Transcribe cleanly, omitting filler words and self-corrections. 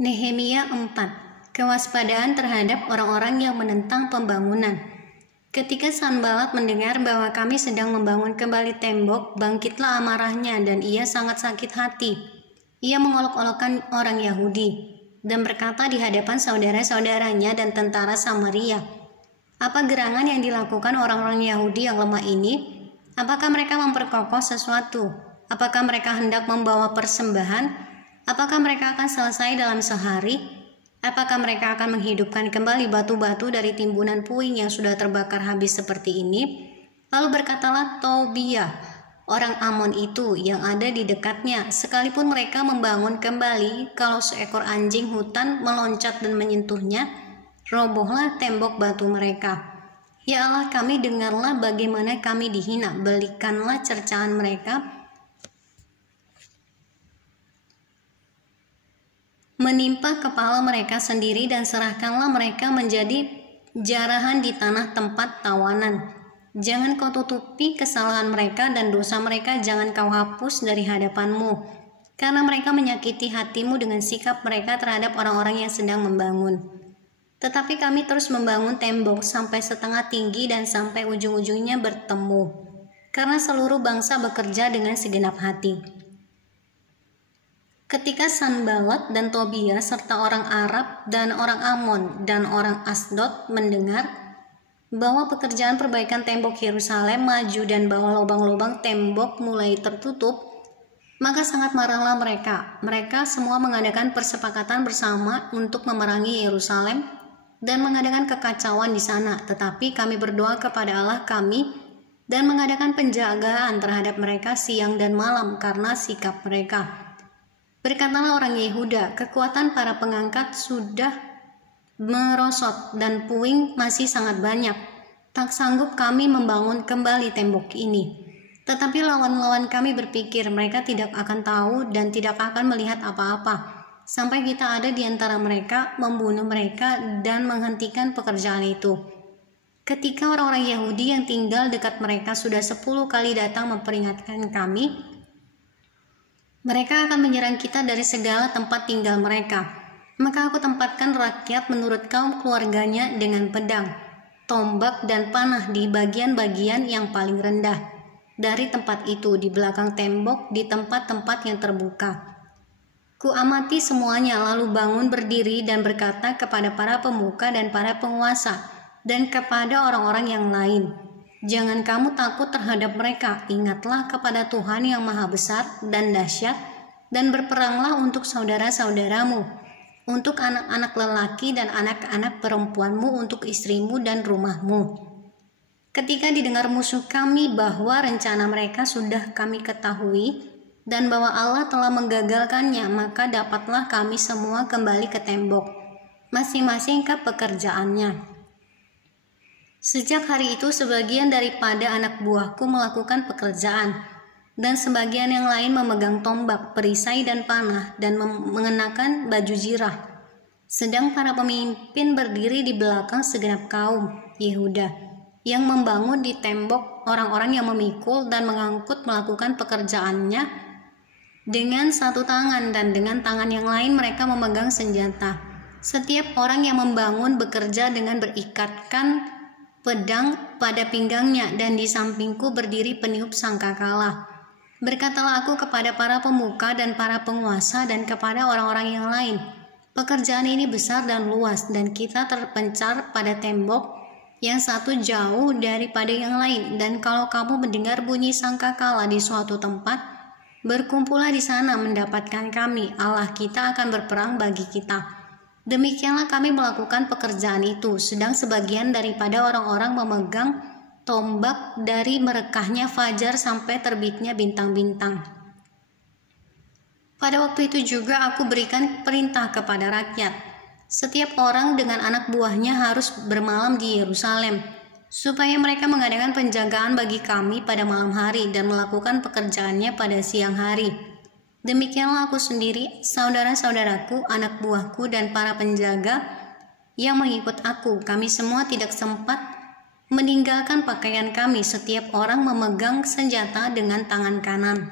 Nehemia 4. Kewaspadaan terhadap orang-orang yang menentang pembangunan. Ketika Sanballat mendengar bahwa kami sedang membangun kembali tembok, bangkitlah amarahnya dan ia sangat sakit hati. Ia mengolok-olokkan orang Yahudi dan berkata di hadapan saudara-saudaranya dan tentara Samaria, "Apa gerangan yang dilakukan orang-orang Yahudi yang lemah ini? Apakah mereka memperkokoh sesuatu? Apakah mereka hendak membawa persembahan? Apakah mereka akan selesai dalam sehari? Apakah mereka akan menghidupkan kembali batu-batu dari timbunan puing yang sudah terbakar habis seperti ini?" Lalu berkatalah Tobiah, orang Amon itu yang ada di dekatnya, "Sekalipun mereka membangun kembali, kalau seekor anjing hutan meloncat dan menyentuhnya, robohlah tembok batu mereka. Ya Allah kami, dengarlah bagaimana kami dihina, balikanlah cercaan mereka menimpa kepala mereka sendiri dan serahkanlah mereka menjadi jarahan di tanah tempat tawanan. Jangan kau tutupi kesalahan mereka dan dosa mereka jangan kau hapus dari hadapanmu, karena mereka menyakiti hatimu dengan sikap mereka terhadap orang-orang yang sedang membangun. Tetapi kami terus membangun tembok sampai setengah tinggi dan sampai ujung-ujungnya bertemu, karena seluruh bangsa bekerja dengan segenap hati." Ketika Sanballat dan Tobiah serta orang Arab dan orang Amon dan orang Asdod mendengar bahwa pekerjaan perbaikan tembok Yerusalem maju dan bahwa lubang-lubang tembok mulai tertutup, maka sangat marahlah mereka. Mereka semua mengadakan persepakatan bersama untuk memerangi Yerusalem dan mengadakan kekacauan di sana. Tetapi kami berdoa kepada Allah kami dan mengadakan penjagaan terhadap mereka siang dan malam karena sikap mereka. Berkatalah orang Yehuda, "Kekuatan para pengangkat sudah merosot dan puing masih sangat banyak. Tak sanggup kami membangun kembali tembok ini." Tetapi lawan-lawan kami berpikir mereka tidak akan tahu dan tidak akan melihat apa-apa, sampai kita ada di antara mereka, membunuh mereka dan menghentikan pekerjaan itu. Ketika orang-orang Yahudi yang tinggal dekat mereka sudah 10 kali datang memperingatkan kami, mereka akan menyerang kita dari segala tempat tinggal mereka. Maka aku tempatkan rakyat menurut kaum keluarganya dengan pedang, tombak dan panah di bagian-bagian yang paling rendah dari tempat itu, di belakang tembok, di tempat-tempat yang terbuka. Kuamati semuanya, lalu bangun berdiri dan berkata kepada para pemuka dan para penguasa dan kepada orang-orang yang lain, "Jangan kamu takut terhadap mereka. Ingatlah kepada Tuhan yang maha besar dan dahsyat, dan berperanglah untuk saudara-saudaramu, untuk anak-anak lelaki dan anak-anak perempuanmu, untuk istrimu dan rumahmu." Ketika didengar musuh kami bahwa rencana mereka sudah kami ketahui dan bahwa Allah telah menggagalkannya, maka dapatlah kami semua kembali ke tembok, masing-masing ke pekerjaannya. Sejak hari itu sebagian daripada anak buahku melakukan pekerjaan, dan sebagian yang lain memegang tombak, perisai dan panah, dan mengenakan baju zirah. Sedang para pemimpin berdiri di belakang segenap kaum Yehuda yang membangun di tembok, orang-orang yang memikul dan mengangkut melakukan pekerjaannya dengan satu tangan, dan dengan tangan yang lain mereka memegang senjata. Setiap orang yang membangun bekerja dengan berikatkan pedang pada pinggangnya, dan di sampingku berdiri peniup sangkakala. Berkatalah aku kepada para pemuka dan para penguasa dan kepada orang-orang yang lain, "Pekerjaan ini besar dan luas, dan kita terpencar pada tembok yang satu jauh daripada yang lain. Dan kalau kamu mendengar bunyi sangkakala di suatu tempat, berkumpullah di sana mendapatkan kami. Allah kita akan berperang bagi kita." Demikianlah kami melakukan pekerjaan itu, sedang sebagian daripada orang-orang memegang tombak dari merekahnya fajar sampai terbitnya bintang-bintang. Pada waktu itu juga aku berikan perintah kepada rakyat, setiap orang dengan anak buahnya harus bermalam di Yerusalem, supaya mereka mengadakan penjagaan bagi kami pada malam hari dan melakukan pekerjaannya pada siang hari. Demikianlah aku sendiri, saudara-saudaraku, anak buahku, dan para penjaga yang mengikut aku. Kami semua tidak sempat meninggalkan pakaian kami, setiap orang memegang senjata dengan tangan kanan.